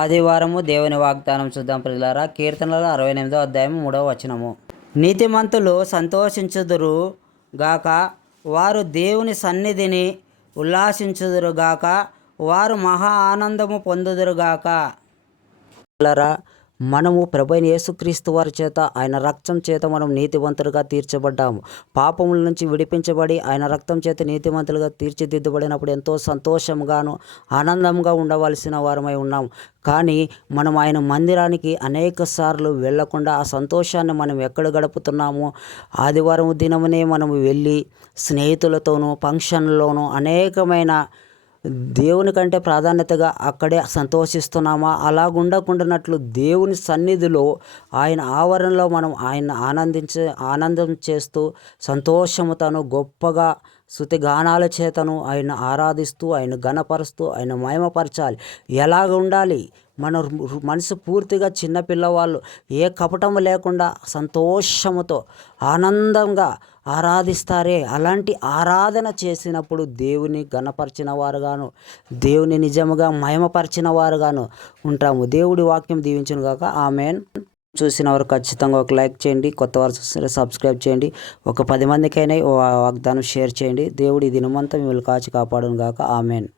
ఆదివారము దేవుని వాగ్దానం చూద్దాం ప్రజలారా. కీర్తనలు 68వ అధ్యాయం 3వ వచనము. నీతిమంతులు సంతోషించుదురు గాక, వారు దేవుని సన్నిధిని ఉల్లాసించుదురు గాక, వారు మహా ఆనందము పొందుదురు గాక. మనము ప్రభువైన యేసుక్రీస్తు వారి చేత, ఆయన రక్తం చేత మనం నీతివంతులుగా తీర్చబడ్డాము. పాపముల నుంచి విడిపించబడి ఆయన రక్తం చేత నీతివంతులుగా తీర్చిదిద్దబడినప్పుడు ఎంతో సంతోషంగాను ఆనందంగా ఉండవలసిన వారమై ఉన్నాము. కానీ మనం ఆయన మందిరానికి అనేక సార్లు వెళ్లకుండా ఆ సంతోషాన్ని మనం ఎక్కడ గడుపుతున్నాము? ఆదివారం దినమునే మనము వెళ్ళి స్నేహితులతోనూ ఫంక్షన్లోనూ అనేకమైన దేవుని కంటే ప్రాధాన్యతగా అక్కడే సంతోషిస్తున్నామా? అలాగుండకుండానట్లు దేవుని సన్నిధిలో ఆయన ఆవరణలో మనం ఆయన ఆనందం చేస్తూ సంతోషముతోను గొప్పగా స్తుతిగానాల చేతను ఆయన ఆరాధిస్తూ, ఆయన ఘనపరుస్తూ, ఆయన మహిమపరచాలి. ఎలాగ ఉండాలి? మన మనసు పూర్తిగా చిన్నపిల్లవాళ్ళు ఏ కపటము లేకుండా సంతోషముతో ఆనందంగా ఆరాధిస్తారే, అలాంటి ఆరాధన చేసినప్పుడు దేవుని ఘనపరిచిన వారుగాను, దేవుని నిజముగా మహిమపరిచిన వారుగాను ఉంటాము. దేవుడి వాక్యం దీవించును గాక. ఆమెన్. చూసిన వారు ఖచ్చితంగా ఒక లైక్ చేయండి, కొత్త వారు చూస్తే సబ్స్క్రైబ్ చేయండి, ఒక 10 మందికైనా వాగ్దానం షేర్ చేయండి. దేవుడి దినమంతా మిమ్మల్ని కాచి కాపాడును గాక. ఆమెన్.